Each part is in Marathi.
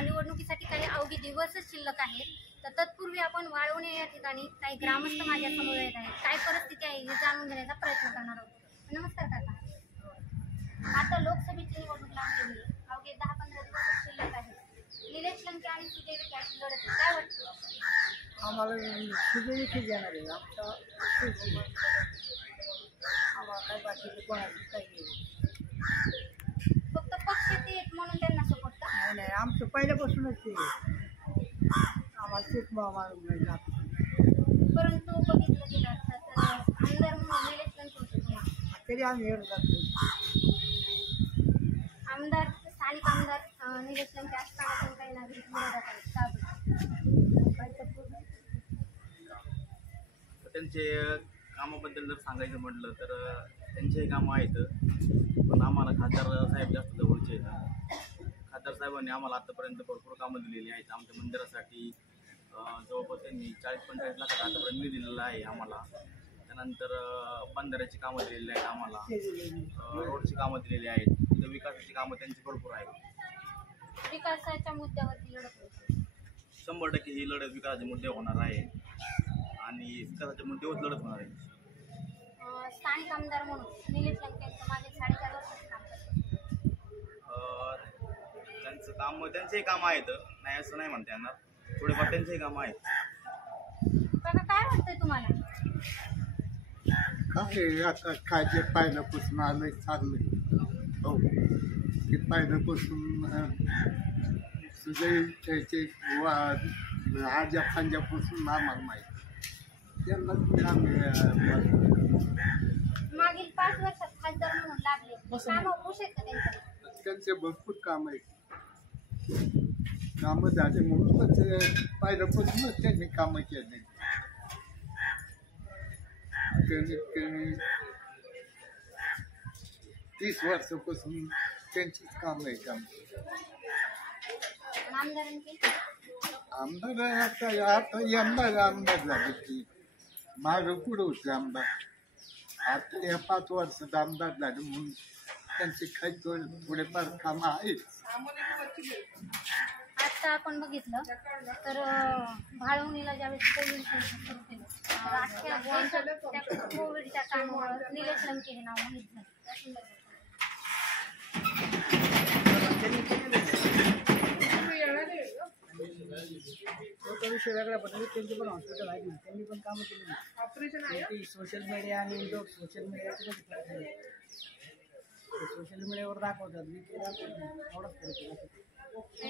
निवडणुकीसाठी काही अवघे दिवसच शिल्लक आहेत. तर तत्पूर्वी आपण वाळवणे या ठिकाणी काही ग्रामस्थ माझ्या समोर येत आहेत. काय परिस्थिती आहे हे जाणून घेण्याचा प्रयत्न करणार आहोत. नमस्कार काका. आता लोकसभेची निवडणूक लागलेली आहे. अवघे 10-15 दिवस शिल्लक आहेत. निलेश लंके आणि सुजय विखे अशी लढत आहे. काय वाटतं? आम्हाला सुजय विखे येणार आहे. आम्हाला काय बाकीचं कोणाचं काही नाही. फक्त पक्ष ते एक म्हणून त्यांना सपोर्ट का? नाही नाही, आमचं पहिल्यापासूनच ते आम्हाला तेच परंतु बघितलं गेलं तर आमदार म्हणून निलेश लंके होते. तरी आम्ही येऊन जातो. आमदार स्थानिक आमदार निलेश लंके असताना पण काही नागरिक विरोधात आहेत. का त्यांचे कामाबद्दल जर सांगायचं म्हटलं तर त्यांचेही कामं आहेत, पण आम्हाला खासदार साहेब जास्त जवळचे आहेत. खासदार साहेबांनी आम्हाला आतापर्यंत भरपूर कामं दिलेली आहेत. आमच्या मंदिरासाठी जवळपास त्यांनी 40-45 लाखाचा आतापर्यंत निधी दिलेला आहे आम्हाला. त्यानंतर बंधाऱ्याची कामं दिलेली आहेत आम्हाला, रोडची कामं दिलेली आहेत. तिथं विकासाची कामं त्यांची भरपूर आहेत. विकासाच्या मुद्द्यावरती लढत होती. 100% ही लढत विकासाचे मुद्दे होणार आहे आणि विकासाच्या मुद्द्यावर लढत होणार आहे. स्थानिक आमदार म्हणून निलेश लंकेंचं मागे 4.5 वर्षाचं काम करतात. त्यांचेही काम आहेत, नाही असं नाही म्हणता येणार. थोडेफार त्यांचेही कामं आहेत. काका काय वाटतंय तुम्हाला? काय आता काय जे पहिल्यापासून आलंय चाललंय. हो, ते पहिल्यापासून सुजय त्याचे आजा खांजापासून आम्हाला माहीत. त्यांना मागील 5 वर्षात खासदार म्हणून लागले. कामं खुश आहेत का त्यांचं? त्यांचे भरपूर काम आहेत. कामं झाले म्हणूनच पहिल्यापासूनच त्यांनी कामं केली. कमी 30 वर्षापासून त्यांचीच काम आहे. काम आमदार आता यंदा आमदार झाले की मागं पुढं होते आमदार. आता या 5 वर्षात आमदार झाले म्हणून त्यांचे काही थोडेफार कामं आहेत. आता आपण बघितलं तर भाळवणीला ज्यावेळेस कोविड सुरू केलं तर अख्ख्या देशात त्या कोविडच्या कामामुळे निलेश लंके हे नाव माहीत झालं. तो विषय वेगळा, पण त्यांचे पण हॉस्पिटल आहे ना, त्यांनी पण कामं केली. ऑपरेशन सोशल मीडिया आणि सोशल मीडियाचे सोशल मीडियावर दाखवतात. एवढाच फरक.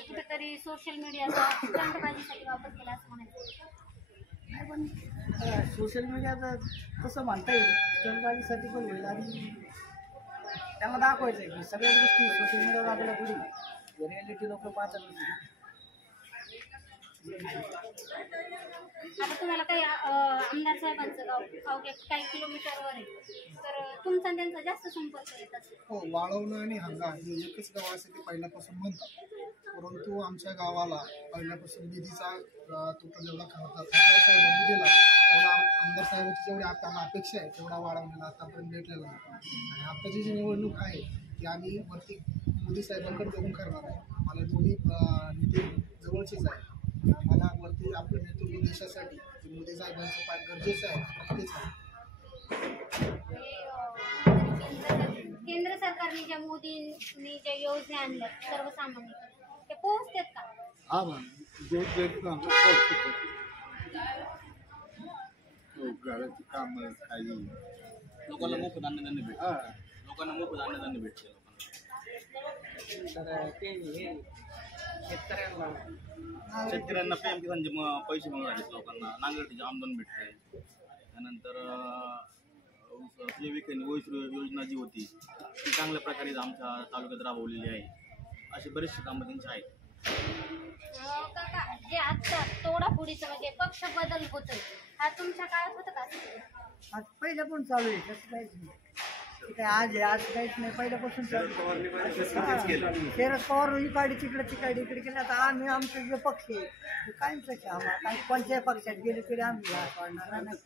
कुठेतरी सोशल मीडियाचा स्टंटबाजीसाठी वापर केला असं म्हणायचं. पण सोशल मीडियाचं कसं म्हणता येईल, स्टंटबाजीसाठी पण होईल आणि त्यांना दाखवायचं आहे की सगळ्या गोष्टी सोशल मीडियावर आपल्याला पुढे रिॲलिटी लोक पाहतात. आता तुम्हाला काही आमदार साहेबांचं गाव अवघ्या काही किलोमीटरवर आहे, तर तुमचा त्यांचा जास्त संपर्क येत असेल. हो, वाळवणं आणि हंगा हे एकच गाव असं ते पहिल्यापासून म्हणतात. परंतु आमच्या गावाला पहिल्यापासून निधीचा तुटून जेवढा खासदार साहेबांनी दिला तेवढा आमदार साहेबांची जेवढी आपल्याला अपेक्षा आहे तेवढा वाळवण्याला आतापर्यंत भेटलेला नाही. आणि आत्ताची जी निवडणूक आहे ती आम्ही वरती मोदी साहेबांकडे बघून करणार आहे. आम्हाला दोन्ही निधी जवळचेच आहे. आम्हाला वरती आपलं नेतृत्व देशासाठी जे मोदी साहेबांचं फार गरजेचं आहे तेच आहे. केंद्र सरकारने ज्या मोदींनी ज्या योजना आणल्या सर्वसामान्य ते पोहोचतात का? हा मॅम, घराची कामं काही लोकांना मोफत अन्नधान्य भेटतं. लोकांना मोफत अन्नधान्य भेटते. तर ते हे शेतकऱ्यांना PM किसानचे पैसे मिळून राहिले. लोकांना नांगरटीचे आमदान भेटते. त्यानंतर सुजय विखेंनी योजना जी होती ती चांगल्या प्रकारे आमच्या तालुक्यात राबवलेली आहे. अशी बरीचशी कामं त्यांची आहेत. काका, जे आता तोडाफोडीचं म्हणजे पक्ष बदल होतोय हा तुमच्या काळात होतं का? आज पहिलं पण चालू आहे. तसं काहीच नाही. काय आज आहे, आज काहीच नाही. पहिल्यापासून चालू. शरद पवार इकडे तिकडे इकडे केलं. आता आम्ही आमचं जे पक्ष आहे ते कायमच आहे. आम्हाला काही कोणत्याही पक्षात गेले तरी आम्ही वाढणार नाही.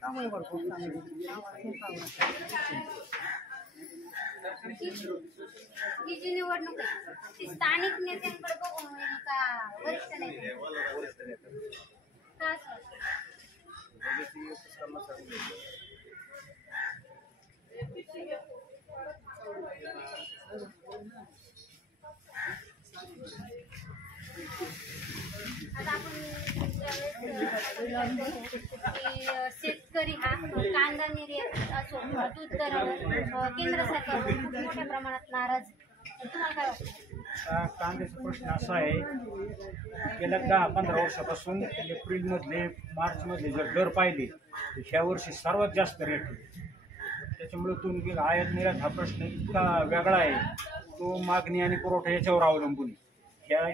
कामं भरपूर चांगली. ही जी निवडणूक आहे ती स्थानिक नेत्यांकडे बघून होईल का वरिष्ठ नेत्यांकडे? का असं वाटतं? आता आपण ज्यावेळेस की शेतकरी हा कांदा निर्यात असो दूध दरावर केंद्र सरकार खूप मोठ्या प्रमाणात नाराज आहे. तर तुम्हाला काय वाटतं? कांद्याचा प्रश्न असा आहे, गेल्या 10-15 वर्षापासून एप्रिलमधले मार्चमधले जर दर पाहिले तर ह्या वर्षी सर्वात जास्त रेट होते. त्याच्यामुळे तुम्ही आयात निर्यात हा प्रश्न इतका वेगळा आहे, तो मागणी आणि पुरवठा याच्यावर अवलंबून आहे.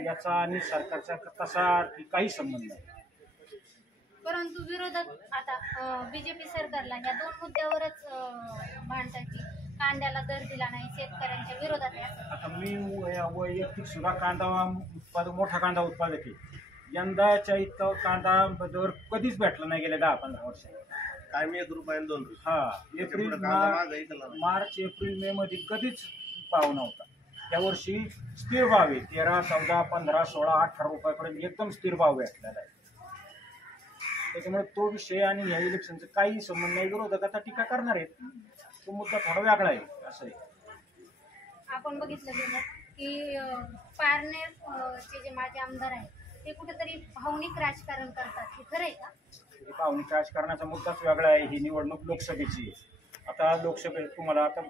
याचा आणि सरकारचा तसा काही संबंध नाही. परंतु विरोधक आता बीजेपी सरकारला या दोन मुद्द्यावरच भांडतात की कांद्याला दर दिला नाही, शेतकऱ्यांच्या विरोधात आहे असं. आता मी वैयक्तिक सुद्धा कांदा मोठा कांदा उत्पादक आहे. यंदाच्या इतका कांदा दर कधीच भेटला नाही गेल्या 10-15 वर्षात. काय मी 1 रुपया 2 रुपये हा एप्रिल मार्च एप्रिल मे मध्ये कधीच भाव नव्हता. त्या वर्षी स्थिर भाव आहे, 13, 14, 15, 16, 18 रुपयापर्यंत एकदम स्थिर भाव भेटलेला आहे. त्याच्यामुळे तो विषय आणि या इलेक्शनचा काही संबंध नाही. विरोधक आता टीका करणार आहेत, तो मुद्दा थोडा वेगळा आहे असं आहे. आपण बघितलं गेलं की पारनेरचे जे माजी आमदार आहेत ते कुठेतरी भावनिक राजकारण करतात, हे खरं आहे का? भावनिक राजकारणाचा मुद्दाच वेगळा आहे. ही निवडणूक लोकसभेची आहे. आता लोकसभेत तुम्हाला आता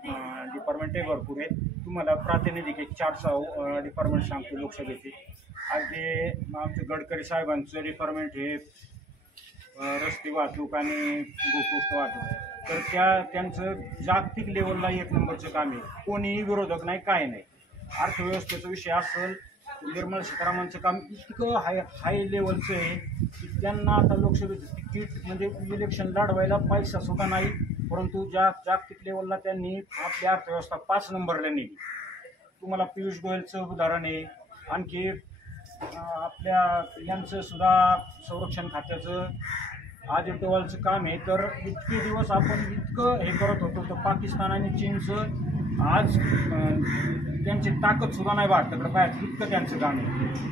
डिपार्टमेंटही भरपूर आहेत. तुम्हाला प्रातिनिधिक एक 4 डिपार्टमेंट सांगतो लोकसभेचे. अगदी आमचं गडकरी साहेबांचं डिपार्टमेंट हे रस्ते वाहतूक आणि भूपृष्ठ वाहतूक, तर त्यांचं जागतिक लेवलला 1 नंबरचं काम आहे. कोणीही विरोधक नाही, काय नाही. अर्थव्यवस्थेचा विषय असेल, निर्मला सीतारामनचं काम इतकं हाय लेवलचं आहे की त्यांना आता लोकसभेचं तिकीट म्हणजे इलेक्शन लढवायला पैसा सुद्धा नाही, परंतु जागतिक लेवलला त्यांनी आपली अर्थव्यवस्था 5 नंबरला नेली. तुम्हाला पियुष गोयलचं उदाहरण आहे. आणखी आपल्या यांचं सुद्धा संरक्षण खात्याचं अजित डोवालचं काम आहे. तर इतके दिवस आपण इतकं हे करत होतो, तर पाकिस्तान आणि चीनचं आज त्यांची ताकद सुद्धा नाही भारताकडे पाहिजे, इतकं त्यांचं काम आहे.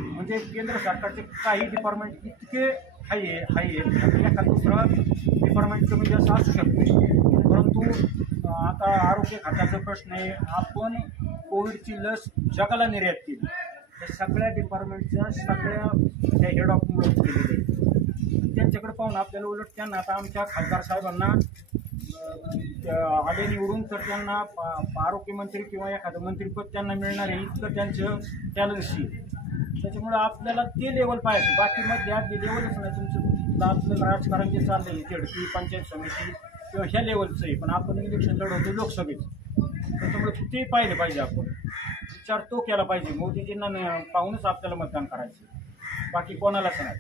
म्हणजे केंद्र सरकारचे काही डिपार्टमेंट इतके हाय आहे, एखादा दुसरा डिपार्टमेंट कमी जास्त असू शकते. परंतु आता आरोग्य खात्याचा प्रश्न आहे. आपण कोविडची लस जगाला निर्यात केली, त्या सगळ्या डिपार्टमेंटच्या सगळ्या हेड ऑफ मुळे केलेले आहे. त्यांच्याकडे पाहून आपल्याला उलट त्यांना आता आमच्या खासदार साहेबांना आले निवडून तर त्यांना आरोग्यमंत्री किंवा एखादं मंत्रीपद त्यांना मिळणार आहे, इतकं त्यांचं टॅलन्सी. त्याच्यामुळे आपल्याला ते लेवल पाहिजे. बाकी मध्ये आधी लेवलच नाही. तुमचं आपलं राजकारण जे चाललं आहे झेडपी पंचायत समिती किंवा ह्या लेवलचं आहे, पण आपण इलेक्शन लढवतो लोकसभेचं. त्याच्यामुळे ते पाहिलं पाहिजे. आपण विचार तो केला पाहिजे. मोदीजींना पाहूनच आपल्याला मतदान करायचं, बाकी कोणालाच नाही.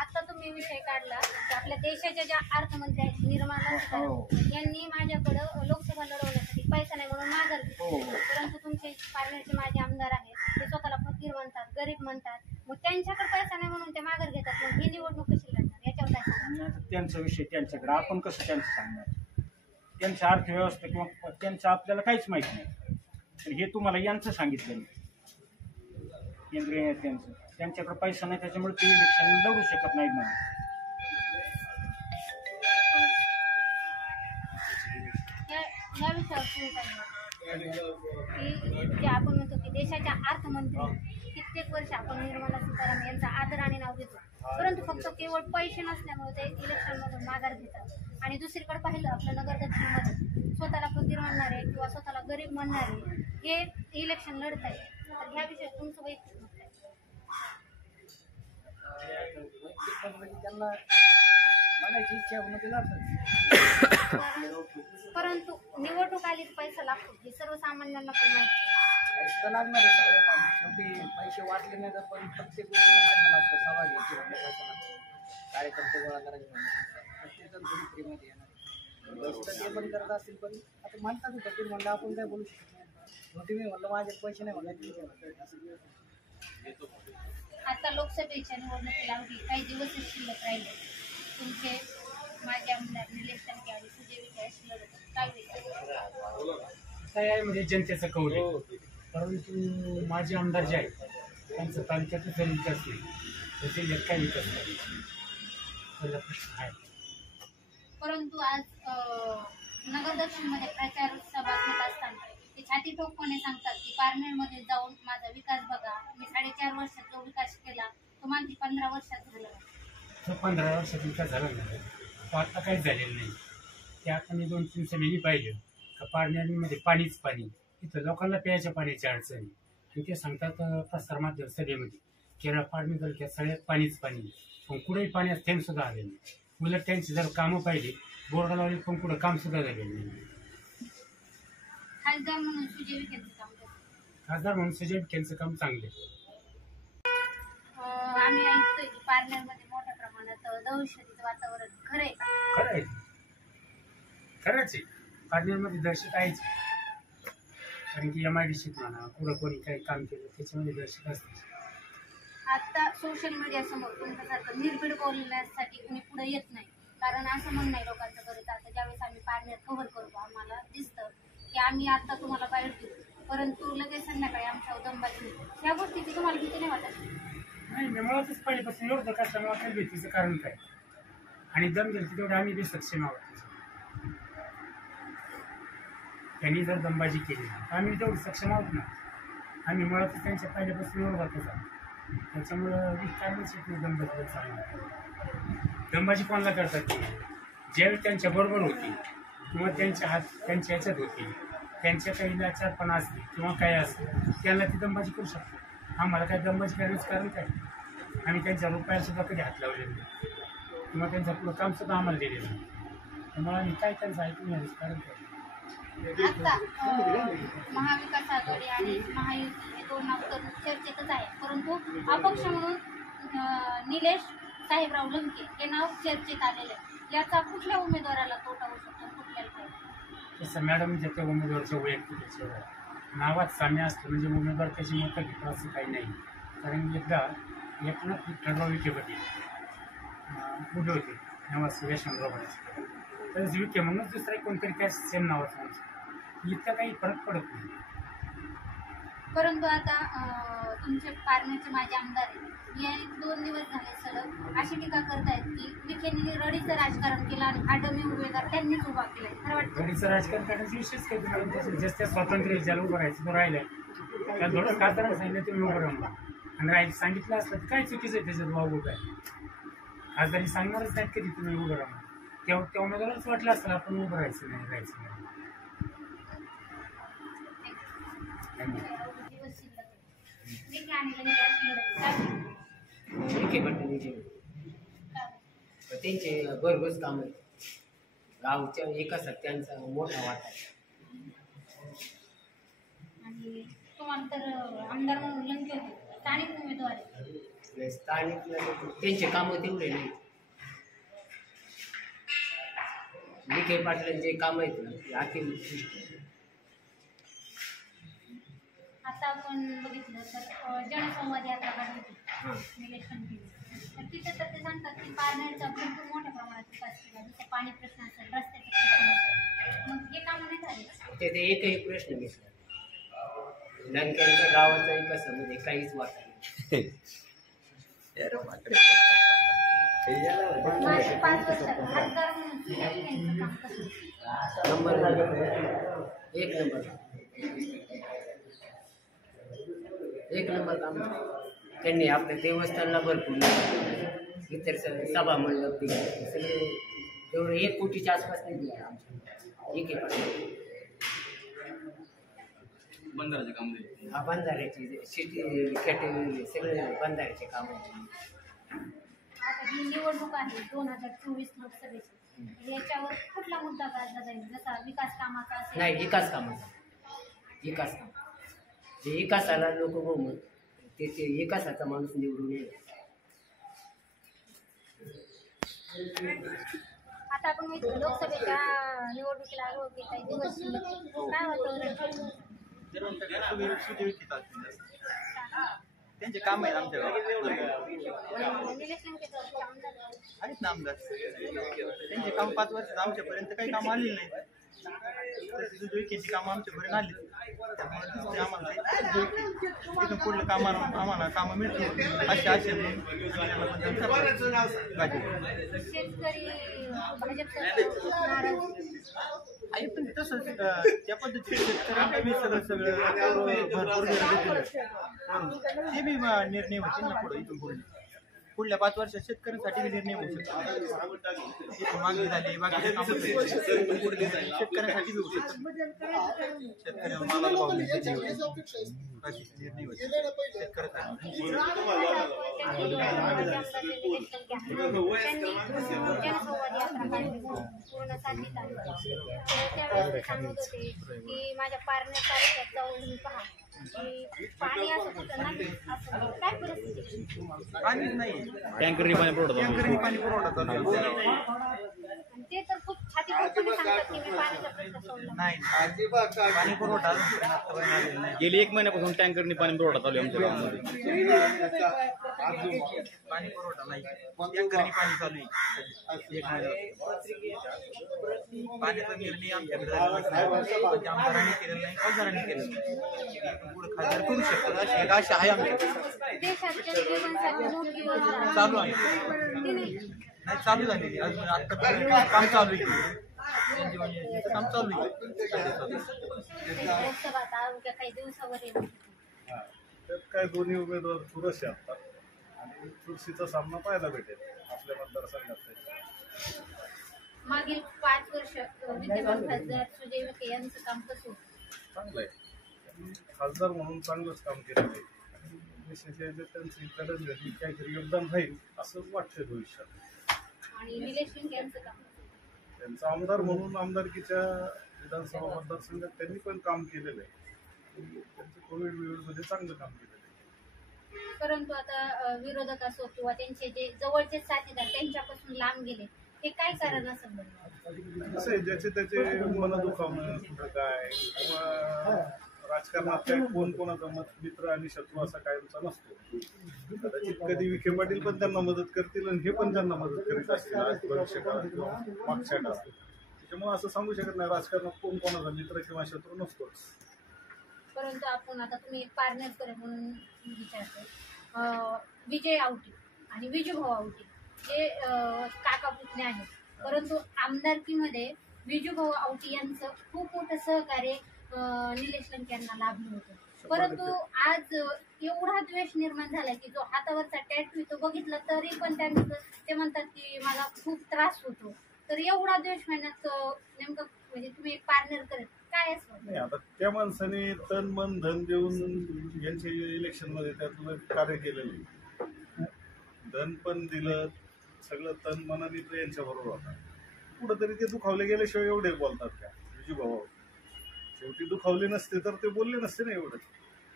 आता तुम्ही विषय काढला की आपल्या देशाच्या ज्या अर्थमंत्री आहेत निर्मला सीतारामन यांनी माझ्याकडं लोकसभा लढवण्यासाठी पैसा नाही म्हणून माघार घेतली. परंतु तुमचे पारनेरचे माझे आमदार आहेत, ते स्वतःला फकीर म्हणतात, गरीब म्हणतात. मग त्यांच्याकडे पैसा नाही म्हणून ते माघार घेतात. मग ही निवडणूक कशी लढणार याच्यावर काय सांगणार? त्यांचा विषय त्यांच्याकडे, आपण कसं त्यांचं सांगणार? त्यांच्या अर्थव्यवस्था किंवा त्यांचं आपल्याला काहीच माहीत नाही. तर हे तुम्हाला यांचं सांगितलं मी, केंद्रीय नेत्यांचं. त्यांच्याकडे पैसा नाही, त्याच्यामुळे ते इलेक्शन लढू शकत नाहीत म्हणून. या विषयावर तुम्ही काय म्हणता? की जे आपण म्हणतो की देशाच्या अर्थमंत्री कित्येक वर्ष आपण निर्मला सीतारामन यांचा आदर आणि नाव घेतो, परंतु फक्त केवळ पैसे नसल्यामुळे ते इलेक्शनमधून माघार घेतात. आणि दुसरीकडे पाहिलं आपलं नगर दक्षिणमध्ये स्वतःला फकीर म्हणणारे किंवा स्वतःला गरीब म्हणणारे हे इलेक्शन लढत आहे. तर ह्या विषयात तुमचं वैयक्तिक मत आहे? त्यांना म्हणायची इच्छा होती ना. परंतु निवडणूक आली तर पैसा लागतो, हे सर्वसामान्यांना पण माहिती. पैसा लागणार आहे सगळे. शेवटी पैसे वाटले नाही तर पण प्रत्येक गोष्टीला पैसा लागतो. सभा घ्यायची म्हणजे पैसा लागतो, कार्यकर्ते गोळा करायचे म्हणजे प्रत्येकजण थोडी फ्रीमध्ये येणार. पैसे ते पण करत असतील, पण आता म्हणतात फकीर म्हणलं आपण काय बोलू शकत नाही. शेवटी मी म्हणलं माझे पैसे नाही म्हणलं. आता लोकसभेच्या निवडणुकीला अवघी काही दिवसच शिल्लक राहिले. तुमचे माझे आमदार निलेश टंके आणि सुजय विखे अशी लढत काय होईल? काय आहे म्हणजे जनतेचा कौल आहे. परंतु माझे आमदार जे आहेत त्यांचं तालुक्यातच जरी विकास नाही तर जिल्ह्यात काय विकास नाही, पहिला प्रश्न आहे. परंतु आज नगर दक्षिणमध्ये प्रचार सभा घेत असताना ते छाती ठोकपणे सांगतात की पारनेरमध्ये जाऊन माझा विकास बघा, मी 4.5 वर्षात जो विकास केला तो मागील 15 वर्षात झाला. तो 15 वर्षात विकास झाला नाही, तो आत्ता काहीच झालेलं नाही. ते आपण 2-3 सभेनी पाहिलं का पारनेरमध्ये पाणीच पाणी, तिथं लोकांना प्यायच्या पाण्याची अडचणी, आणि ते सांगतात प्रसारमाध्यम सभेमध्ये केरळ पारनेर तालुक्यात सगळ्यात पाणीच पाणी, पण कुठेही पाण्यात थेंब सुद्धा आले नाही. उलट त्यांची जर कामं पाहिली बोरगावला पण कुठं काम सुद्धा झालेलं नाही. खासदार म्हणून सुजय विखेंचं काम करतो. खासदार म्हणून सुजय विखेंचं काम चांगले. आम्ही ऐकतोय की पारनेरमध्ये मोठ्या प्रमाणात दहशतीचं वातावरण खरंय का? खरं आहे, खरंच आहे. पारनेरमध्ये दहशत आहेच, कारण की MIDC म्हणा कुठं कोणी काही काम केलं त्याच्यामध्ये दहशत असते. आता सोशल मीडिया समोर तुमच्यासारखं निर्भीड बोलण्यासाठी कुणी पुढे येत नाही, कारण असं म्हणणं आहे लोकांचं बरंच. आता ज्यावेळेस आम्ही पारनेर कव्हर करतो आम्हाला दिसतं की आम्ही आता तुम्हाला बाहेर देऊ, परंतु लगेच संध्याकाळी आमच्या दमबाजी होते. या गोष्टीची तुम्हाला भीती नाही वाटत? नाही, मुळातच पहिल्यापासून एवढं कशामुळे काय भीतीचं कारण काय, आणि दम दिली तेवढं आम्ही बी सक्षम आहोत. त्यांनी जर दमबाजी केली तर आम्ही तेवढं सक्षम आहोत ना. आम्ही मुळातच त्यांच्या पहिल्यापासून एवढं जातोच आहोत, त्याच्यामुळं कारणच येत नाही दमबाजीला चालणार. दमबाजी कोणाला करतात ते ज्यावेळी त्यांच्या बरोबर होती किंवा त्यांच्या त्यांच्या ह्याच्यात होती, त्यांच्या काही लाचारपणा असते किंवा काय असते त्यांना ती दमबाजी करू शकतो. आम्हाला काय दमबाजी करण्याचं कारण काय, आम्ही त्यांच्या रुपयाला सुद्धा कधी हात लावलेला नाही किंवा त्यांचं पुढं काम सुद्धा आम्हाला दिलेलं नाही. त्यामुळे आम्ही काय त्यांचं ऐकून घ्यायचं कारण काय. आता महाविकास आघाडी आणि महायुती हे 2 नाव तर चर्चेतच आहे, परंतु अपक्ष म्हणून निलेश साहेबराव लंके हे नाव चर्चेत आलेले आहे. याचा कुठल्या उमेदवाराला तोटा होऊ शकतो, कुठल्याला? तसं मॅडम ज्याच्या उमेदवारच्या वैयक्तिक नावात साम्य असतं म्हणजे उमेदवार त्याची मतं घेतो असं काही नाही. कारण एकदा एकनाथ विठ्ठलराव विखे पाटील उभे होते नावाचं यशवंतराव पाटील, तर विखे म्हणून दुसरा कोणतरी त्या सेम नावाचं माणूस, इतका काही फरक पडत नाही. परंतु आता तुमचे पारनेरचे माजी आमदार आहेत, या 2 दिवस झाले सलग अशी टीका करतायत की विखेंनी रडीचं राजकारण केलं आणि हा डमी उमेदवार त्यांनीच उभा केलाय. खरं वाटतं? रडीचं राजकारण करण्याचा विषयच काही तुम्हाला जास्त स्वातंत्र्य ज्याला उभं राहायचं तो राहिलाय, त्या थोडं खासदारांना सांगितलं तुम्ही उभं राहून आणि राहायचं सांगितलं असलं तर काय चुकीचं आहे त्याच्यात वावू काय. खासदारी सांगणारच नाहीत कधी तुम्ही उभं राहून, तेव्हा त्या उमेदवाराच वाटलं असतं आपण उभं राहायचं नाही राहायचं नाही. दिवस शिल्लक आहे. विखे आणि लंके अशी लढत काय? विखे पाटील त्यांचे भरघोस काम आहे, गावच्या विकासात त्यांचा मोठा वाटा आहे. आणि तुम्हाला तर आमदार म्हणून लंके होते, स्थानिक उमेदवार आहे. स्थानिक त्यांचे कामं तेवढे नाही. विखे पाटलांचे काम आहेत ना ते अतिउत्कृष्ट. आता आपण बघितलं तर जनसंवाद यात्रा काढली होती निलेश लंके, तर तिथे तर ते सांगतात की पारनेरचा भरपूर मोठ्या प्रमाणात विकास केला, जसं पाणी प्रश्न असेल, रस्त्याचे प्रश्न असेल, मग हे कामं नाही झाले. ते एकही प्रश्न घेतला लंक्यांच्या गावाच्या विकासामध्ये काहीच वाटत नाही. मागील 5 वर्षात खासदार म्हणून सुजय विखेंचं काम कसं? एक नंबर काम त्यांनी आपल्या देवस्थानला भरपूर इतर सभा मंडप दिले सगळे एवढं 1 कोटीच्या आसपास नाही दिले आमच्या विखे पाटील. बंदराचे काम दिले, हा बंधाऱ्याची सिटी कॅटेगरी सगळे बंधाऱ्याचे काम. आता ही निवडणूक आहे 2024 लोकसभेची, याच्यावर कुठला मुद्दा गाजला जाईल, जसा विकास कामाचा असेल? नाही, विकास कामाचा विकास काम जे विकासाला लोक बहुमत ते विकासाचा माणूस निवडून येईल. आता आपण बघितलं लोकसभेच्या निवडणुकीला आलो की काही दिवस शिल्लक आहेत. काय वातावरण? त्यांचे काम आहेत आमच्या गावात निलेश लंकेचं आमदार आहेत ना आमदार, त्यांचे काम 5 वर्षात आमच्यापर्यंत काही काम आलेलं नाही. विकेची कामं आमच्या घरी आली त्यामुळे दिसते आम्हाला इथून पुढलं आम्हाला कामं मिळतील असे शेतकरी भाजप सरकारवर नाराज. आहे पण तसंच त्या पद्धतीने शेतकऱ्यांना सगळं भरपूर ते बी निर्णय होतील ना पुढे इथून पुढल्या 5 वर्षात शेतकऱ्यांसाठी निर्णय होऊ शकतो. इथून मागणी झाली बाकीचे कामं शेतकऱ्यांसाठी बी होऊ शकतात. शेतकऱ्यांना मालाला भाव निर्णय होतील शेतकऱ्यांसाठी. त्यावेळेस सांगत होते की माझ्या पारण्या तालुक्यात जाऊन पहा की पाणी असं कुठं नाही असं काय परिस्थिती. पाणीच नाही टँकरनी पाणी पुरवठा चालू आणि ते तर खूप छातीपूर्वकपणे सांगतात की मी पाण्याचा प्रश्न सोडला नाही पाणी पुरवठा गेली 1 महिन्यापासून टँकरनी पाणी पुरवठा चालू आहे आमच्या गावामध्ये. पाणी पुरवठा नाही टँकरनी पाणी चालू आहे 1 महिन्यापासून. पाण्याचा निर्णय आमच्याकडे आमदारांनी केलेला नाही खासदारांनी केलेला नाही. पुढे खासदार करू शकतात अशी एक आशा आहे आमच्या. देशाच्या जीवनसाथी मोठी योजना चालू आहे ती नाही. नाही चालू झालेली अजून आता काम चालू आहे. जीवन योजनेचं काम चालू आहे. लोकसभा आता अवघ्या काही दिवसावर येईल. त्यात काय दोन्ही उमेदवार चुरशी असतात आणि चुरशीचा सामना पाहायला भेटेल आपल्या मतदारसंघात. मागील 5 वर्ष विद्यमान खासदार सुजय विखे यांचं काम कसं होतं? चांगलं आहे. त्यांनी खासदार म्हणून चांगलंच काम केलं आहे आणि विशेष आहे त्यांचं इकडं घरी काहीतरी योगदान राहील असं वाटतं भविष्यात. आणि निलेश लंके यांचं काम त्यांचं आमदार म्हणून आमदारकीच्या विधानसभा मतदारसंघात त्यांनी पण काम केलेलं आहे. त्यांचं कोविड मध्ये चांगलं काम केलेलं आहे. परंतु आता विरोधक असो किंवा त्यांचे जे जवळचे साथीदार त्यांच्यापासून लांब गेले हे काय कारण असेल बरं? कसं आहे ज्याचे त्याचे मन दुखावणं कुठं काय किंवा राजकारणात काय कोण कोणाचा मित्र आणि शत्रू असा कायमचा नसतो. कदाचित कधी विखे पाटील पण त्यांना मदत करतील आणि हे पण त्यांना मदत करीत असतील आज भविष्यकाळात किंवा मागच्या काळात. त्याच्यामुळे असं सांगू शकत नाही राजकारणात कोण कोणाचा मित्र किंवा शत्रू नसतोच. परंतु आपण आता तुम्ही पारनेरकर म्हणून विचारतो विजय आवटी आणि विजूभाऊ आवटी हे काका पुतणे आहेत. परंतु आमदारकीमध्ये विजूभाऊ आवटी यांचं खूप मोठं सहकार्य निलेश लंके यांना लाभलं होतं. परंतु आज एवढा द्वेष निर्माण झाला की जो हातावरचा टॅटू तो बघितला तरी पण ते म्हणतात की मला खूप त्रास होतो. तर एवढा द्वेष होण्यात नेमकं म्हणजे तुम्ही पार्टनर करत काय असं नाही. आता त्या माणसाने तन मन धन देऊन यांच्या इलेक्शनमध्ये त्यातलं कार्य केलेलं आहे. धन पण दिलं सगळं तन मनाने तो यांच्याबरोबर होता. कुठंतरी ते दुखावले गेल्याशिवाय एवढे बोलतात का विजूभाऊ? शेवटी दुखावले नसते तर ते बोलले नसते ना एवढं.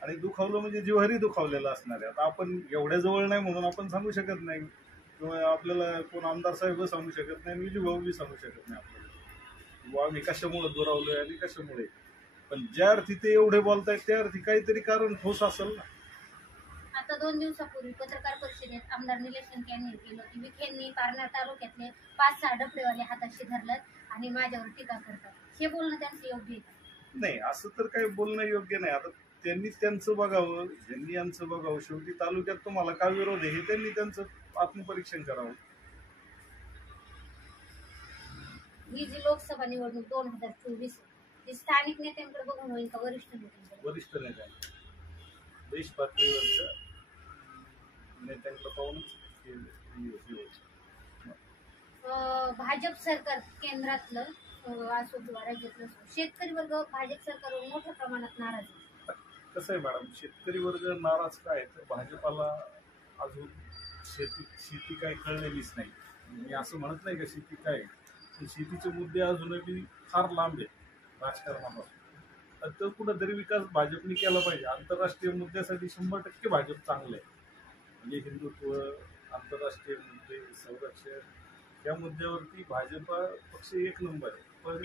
आणि दुखावलं म्हणजे जीवारी दुखावलेलं असणार आहे. आता आपण एवढ्या जवळ नाही म्हणून आपण सांगू शकत नाही किंवा आपल्याला कोण आमदार साहेब सांगू शकत नाही विजूभाऊ बी सांगू शकत नाही आपल्याला आम्ही कशामुळे दुरावलोय आणि कशामुळे. पण ज्या अर्थी ते एवढे बोलतायत त्या अर्थी काहीतरी कारण ठोस असेल ना. आता 2 दिवसापूर्वी पत्रकार परिषदेत आमदार निलेश लंके यांनी केलं की विखेंनी पारनेर तालुक्यातले 5-6 डफळेवाले हाताशी धरलं आणि माझ्यावर टीका करतात. हे बोलणं त्यांचं योग्य आहे? नाही असं तर काही बोलणं योग्य नाही. आता त्यांनी त्यांचं बघावं ज्यांनी यांचं बघावं. शेवटी तालुक्यात तुम्हाला का विरोध आहे हे त्यांनी त्यांचं आत्मपरीक्षण करावं. ही जी लोकसभा निवडणूक 2024 ही स्थानिक नेत्यांकडे बघून होईल का वरिष्ठ नेत्यांकडे? वरिष्ठ नेत्यांकडे देश पातळीवरच्या नेत्यांकडे पाहूनच. भाजप सरकार केंद्रातलं असो किंवा राज्यातलं असो शेतकरी वर्ग भाजप सरकारवर मोठ्या प्रमाणात नाराज आहे. कसं आहे मॅडम शेतकरी वर्ग नाराज काय तर भाजपाला अजून शेती काही कळलेलीच नाही. मी असं म्हणत नाही का शेती काय पण शेतीचे मुद्दे अजूनही फार लांब आहेत राजकारणापासून. तर कुठंतरी विकास भाजपने केला पाहिजे. आंतरराष्ट्रीय मुद्द्यासाठी 100% भाजप चांगलं आहे. म्हणजे हिंदुत्व आंतरराष्ट्रीय मुद्दे संरक्षण या मुद्द्यावरती भाजपा पक्ष 1 नंबर आहे. पण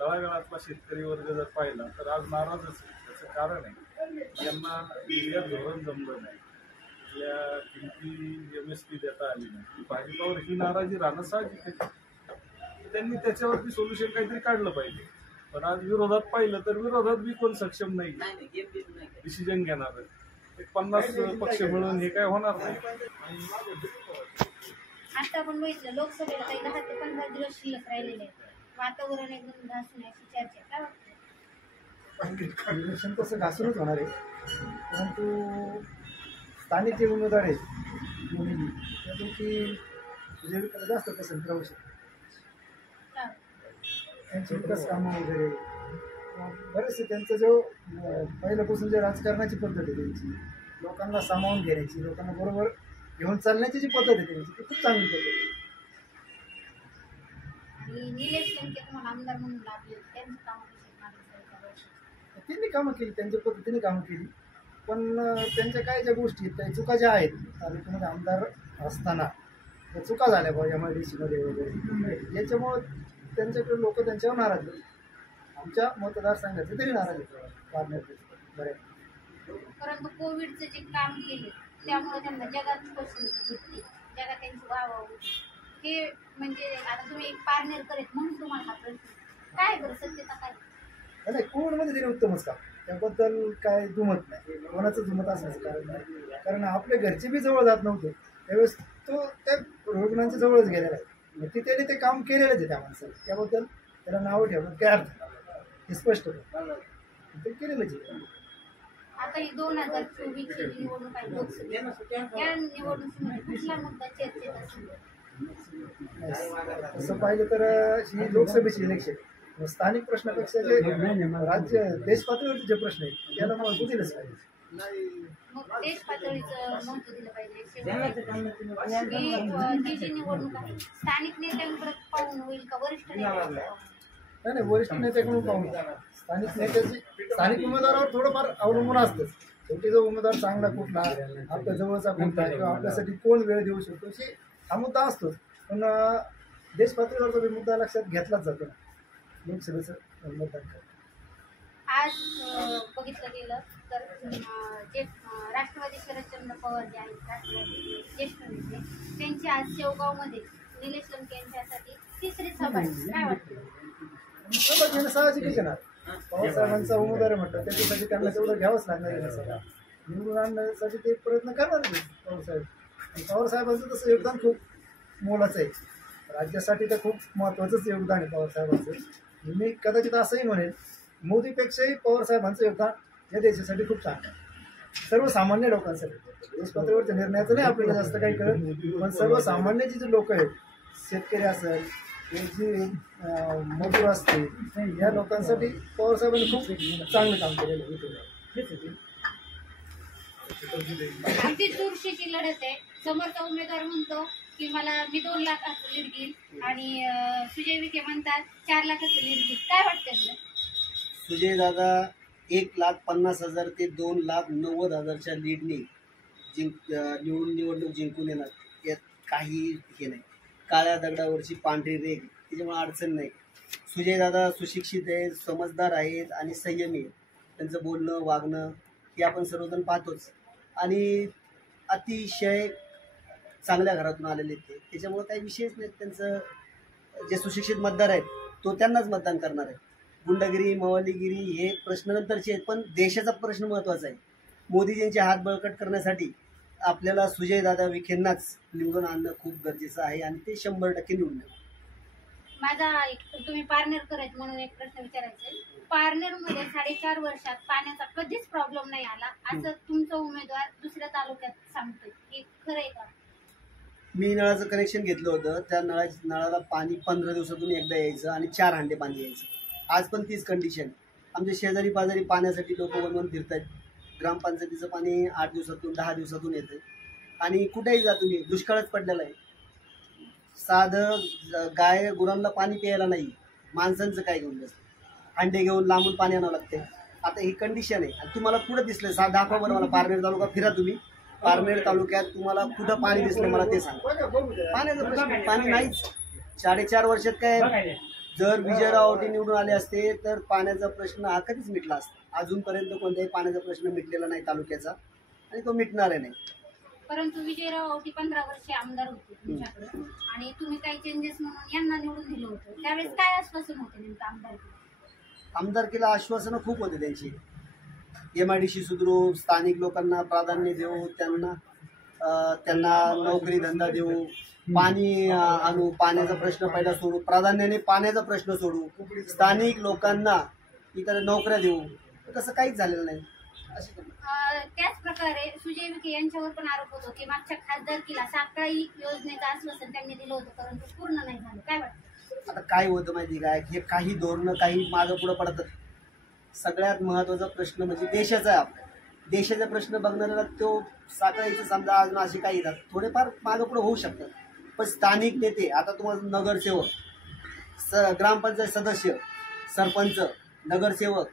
तळागाळातला शेतकरी वर्ग जर पाहिला तर आज नाराजच आहे. त्याचं कारण आहे यांना निर्यात धोरण जमलं नाही. आपल्या किमती MSP देता आली नाही. भाजपावर ही नाराजी राहणं साहजिक आहे. त्यांनी त्याच्यावरती सोल्युशन काहीतरी काढलं पाहिजे. पण आज विरोधात पाहिलं तर विरोधात बी कोण सक्षम नाही डिसिजन घेणार. एक 50 पक्ष मिळून हे काय होणार नाही. आता आपण बघितलं लोकसभेला काही 10 ते 15 दिवस शिल्लक राहिलेले आहेत. वातावरण एकदम घासून अशी चर्चा काय वाटतं? इलेक्शन तसं घासूनच होणार आहे, परंतु स्थानिक जे उमेदवार आहेत मोदी त्यापैकी सुजयविकाला जास्त पसंत राहू शकते. त्यांची विकास कामं वगैरे बरेचसे त्यांचं जो पहिल्यापासून जे राजकारणाची पद्धत आहे त्यांची, लोकांना सामावून घेण्याची, लोकांना बरोबर घेऊन चालण्याची जी पद्धत आहे त्यांची ती खूप चांगली पद्धत आहे. आणि निलेश लंके तुम्हाला आमदार म्हणून लागले, त्यांचं काम त्यांनी कामं केली, त्यांच्या पद्धतीने कामं केली, पण त्यांच्या काय ज्या गोष्टी आहेत त्या चुका ज्या आहेत तालुक्यामध्ये आमदार असताना त्या चुका झाल्या पाहिजे MIDCमध्ये वगैरे, याच्यामुळं त्यांच्याकडे लोक त्यांच्यावर नाराज आहेत. आमच्या मतदारसंघाचे तरी नाराज आहेत बऱ्याच. परंतु कोविडचं जे काम केले त्यामुळे त्यांना जगात पसंती भेटली, जगात त्यांची वाह होती. हे म्हणजे आता तुम्ही एक पारनेरकर आहेत म्हणून तुम्हाला हा प्रश्न काय बरं सत्यता काय? नाही, कोविडमध्ये तरी उत्तमच काम, त्याबद्दल काय दुमत नाही, कोणाचं दुमत असण्याचं कारण नाही. कारण आपल्या घरचे बी जवळ जात नव्हते त्यावेळेस तो त्या रुग्णांच्या जवळच गेलेला आहे. मग त्याने ते काम केलेलंच आहे त्या माणसाला, त्याबद्दल त्याला नावं ठेवणं काय अर्थ हे स्पष्ट ते केलेलंच आहे. आता ही 2024 ची निवडणूक आहे लोकसभा, या निवडणुकीमध्ये कुठला मुद्दा चर्चेत असेल? तसं पाहिलं तर ही लोकसभेची इलेक्शन स्थानिक प्रश्नापेक्षा जे राज्य देश पातळीवरचे जे प्रश्न आहेत त्याला महत्त्व दिलंच पाहिजे. मग देश पातळीचं महत्त्व दिलं पाहिजे. ही जी निवडणूक आहे स्थानिक नेत्यांकडे पाहून होईल का वरिष्ठ नेत्यांकडे? नाही, वरिष्ठ नेत्याकडून पाहून स्थानिक नेत्याची स्थानिक उमेदवारावर थोडंफार अवलंबून असतं. शेवटी जो उमेदवार चांगला कुठला, आपल्या जवळचा कुठला किंवा आपल्यासाठी कोण वेळ देऊ शकतो अशी हा मुद्दा असतोच. पण देश पातळीवरचा जो मुद्दा लक्षात घेतलाच जातो लोकसभेचं मतदान. आज बघितलं गेलं तर जे राष्ट्रवादी शरदचंद्र पवार जे आहेत राष्ट्रवादी ज्येष्ठ नेते, त्यांची आज शेवगावमध्ये निलेश लंके यांच्यासाठी 3री सभा आहे. काय वाटतं? सभा घेणं साहजिकच आहे ना. पवारसाहेबांचा उमेदवार म्हटलं त्याच्यासाठी त्यांना तेवढं घ्यावंच लागणार. सभा निवडून आणण्यासाठी ते प्रयत्न करणार नाही पवारसाहेब. पवारसाहेबांचं तसं योगदान खूप मोलाचं आहे, राज्यासाठी तर खूप महत्त्वाचंच योगदान आहे पवारसाहेबांचं. मी कदाचित असंही म्हणेन मोदीपेक्षाही पवारसाहेबांचं योगदान या देशासाठी खूप चांगलं आहे. सर्वसामान्य लोकांसाठी देश पातळीवरच्या निर्णयाचं नाही आपल्याला जास्त काही कळत, पण सर्वसामान्य जी लोक आहेत, शेतकरी असेल, जी मजूर असतील, या लोकांसाठी पवारसाहेबांनी खूप चांगलं काम केलेलं आहे. अगदी चुरशीची लढत आहे. समोरचा उमेदवार म्हणतो की मी 2 लाखाचं लीड घेईल आणि सुजय विखे म्हणतात 4 लाखाचं लीड घेईल. काय वाटतं तुला? सुजय दादा 1,50,000 ते 2,90,000च्या लीडने निवडणूक जिंकून येणार, यात काही हे नाही. काळ्या दगडावरची पांढरी रेघ, त्याच्यामुळे अडचण नाही. सुजय दादा सुशिक्षित आहेत, समजदार आहेत आणि संयमी आहेत. त्यांचं बोलणं वागणं हे आपण सर्वजण पाहतोच आणि अतिशय चांगल्या घरातून आलेले ते, त्याच्यामुळे काही विषयच नाही. त्यांचं जे सुशिक्षित मतदार आहेत तो त्यांनाच मतदान करणार आहे. गुंडगिरी मवालीगिरी हे प्रश्न नंतरचे आहेत, पण देशाचा प्रश्न महत्त्वाचा आहे. मोदीजींचे हात बळकट करण्यासाठी आपल्याला सुजयदादा विखेंनाच निवडून आणणं खूप गरजेचं आहे आणि ते 100% निवडून येणार. माझा तुम्ही पारनेरकर आहेत म्हणून एक प्रश्न विचारायचा आहे. पारनेरमध्ये 4.5 वर्षात पाण्याचा कधीच प्रॉब्लेम नाही आला असं तुमचा उमेदवार दुसऱ्या तालुक्यात सांगतोय, हे खरं आहे का? मी नळाचं कनेक्शन घेतलं होतं, त्या नळाला पाणी 15 दिवसातून एकदा यायचं आणि 4 हांडे पाणी यायचं. आज पण तीच कंडिशन. आमच्या शेजारी पाजारी पाण्यासाठी लोक बनवून फिरत आहेत. ग्रामपंचायतीचं पाणी 8 दिवसातून 10 दिवसातून येतं आणि कुठेही जा तुम्ही दुष्काळच पडलेला आहे. साधं गाय गुरांना पाणी प्यायला नाही, माणसांचं काय घेऊन बसतं, हांडे घेऊन लांबून पाणी आणावं लागते. आता ही कंडिशन आहे. आणि तुम्हाला कुठं दिसलं दाखवा बरं मला. पारनेर तालुका फिरा तुम्ही, पारनेर तालुक्यात तुम्हाला कुठं पाणी दिसलं मला ते सांगा. पाण्याचा प्रश्न पाणी नाहीच. 4.5 वर्षात काय, जर विजयराव निवडून आले असते तर पाण्याचा प्रश्न हा कधीच मिटला असता. अजूनपर्यंत कोणत्याही पाण्याचा प्रश्न मिटलेला नाही तालुक्याचा आणि तो मिटणार नाही. परंतु विजयराव औटी 15 वर्षे आमदार होते तुमच्याकडे आणि तुम्ही काही चेंजेस म्हणून यांना निवडून दिलं होतं. त्यावेळेस काय आश्वासन होते नेमकं आमदारकीला आश्वासनं खूप होते त्यांची. MIDC सुधरू, स्थानिक लोकांना प्राधान्य देऊ, त्यांना नोकरी धंदा देऊ, पाणी आणू, पाण्याचा प्रश्न पहिला सोडू, प्राधान्याने पाण्याचा प्रश्न सोडू, स्थानिक लोकांना इतर नोकऱ्या देऊ. तसं काहीच झालेलं नाही. त्याच प्रकारे सुजय विखे यांच्यावर पण आरोप होतो की मागच्या खासदारकीला साखळी योजनेचं आश्वासन त्यांनी दिलं होतं परंतु पूर्ण नाही झालं. काय वाटतं? आता काय होतं माहिती काय, हे काही धोरणं काही मागं पुढं पडतात. सगळ्यात महत्त्वाचा प्रश्न म्हणजे देशाचा आहे. आपल्या देशाचा प्रश्न बघणाऱ्याला तो साखळीचं समजा आज अशी काही येतात थोडेफार मागं पुढं होऊ शकतात. पण स्थानिक नेते, आता तुम्हाला नगरसेवक, ग्रामपंचायत सदस्य, सरपंच, नगरसेवक,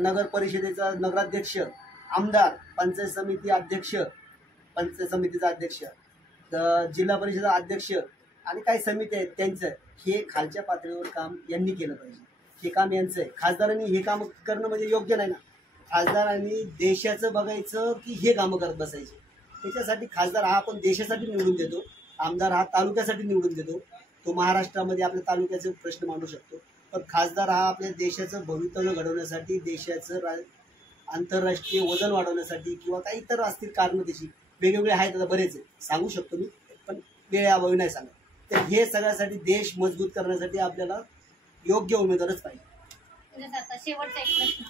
नगर परिषदेचा नगराध्यक्ष, आमदार, पंचायत समिती अध्यक्ष, पंचायत समितीचा अध्यक्ष, जिल्हा परिषद अध्यक्ष आणि काही समिती आहेत त्यांचं, हे खालच्या पातळीवर काम यांनी केलं पाहिजे. हे काम यांचं आहे. खासदारांनी हे काम करणं म्हणजे योग्य नाही ना. खासदारांनी देशाचं बघायचं की हे कामं करत बसायचे. त्याच्यासाठी खासदार हा आपण देशासाठी निवडून देतो, आमदार हा तालुक्यासाठी निवडून देतो. तो महाराष्ट्रामध्ये आपल्या तालुक्याचे प्रश्न मांडू शकतो. पण खासदार हा आपल्या देशाचं भवितव्य घडवण्यासाठी, देशाचं आंतरराष्ट्रीय वजन वाढवण्यासाठी किंवा काही इतर असतील कारणं त्याची वेगवेगळे आहेत. आता बरेच सांगू शकतो मी, पण वेळेअभावी नाही सांगत. तर हे सगळ्यासाठी देश मजबूत करण्यासाठी आपल्याला योग्य उमेदवारच पाहिजे. जसं आता शेवटचा एक प्रश्न,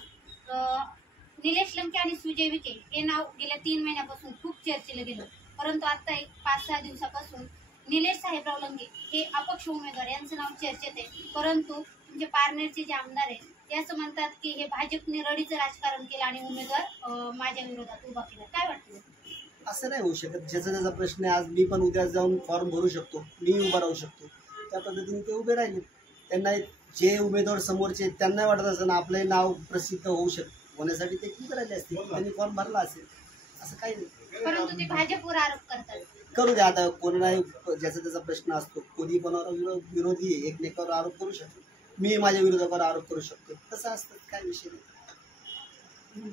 निलेश लंके आणि सुजय विखे हे नाव गेल्या 3 महिन्यापासून खूप चर्चेला गेलं, परंतु आता एक 5-6 दिवसापासून निलेश साहेबराव लंके हे अपक्ष उमेदवार यांचं नाव चर्चेत आहे. परंतु तुमचे पारनेरचे जे आमदार आहेत ते असं म्हणतात की हे भाजपने रडीचं राजकारण केलं आणि उमेदवार माझ्या विरोधात उभा केला. काय वाटतं? असं नाही होऊ शकत. ज्याचा त्याचा प्रश्न आहे. आज मी पण उद्या जाऊन फॉर्म भरू शकतो, मी उभा राहू शकतो. त्या पद्धतीने ते उभे राहिले. त्यांना जे उमेदवार समोरचे त्यांना वाटत असं ना आपलं नाव प्रसिद्ध होण्यासाठी ते उभे राहिले असतील, त्यांनी फॉर्म भरला असेल, असं काही नाही. परंतु ते भाजपवर आरोप करतात. करू द्या. आता कोणालाही ज्याचा त्याचा प्रश्न असतो. कोणी कोणावर विरोधी आहे, एकमेकावर आरोप करू शकतो. मी माझ्या विरोधावर आरोप करू शकतो. तसं असतं, काय विषय नाही.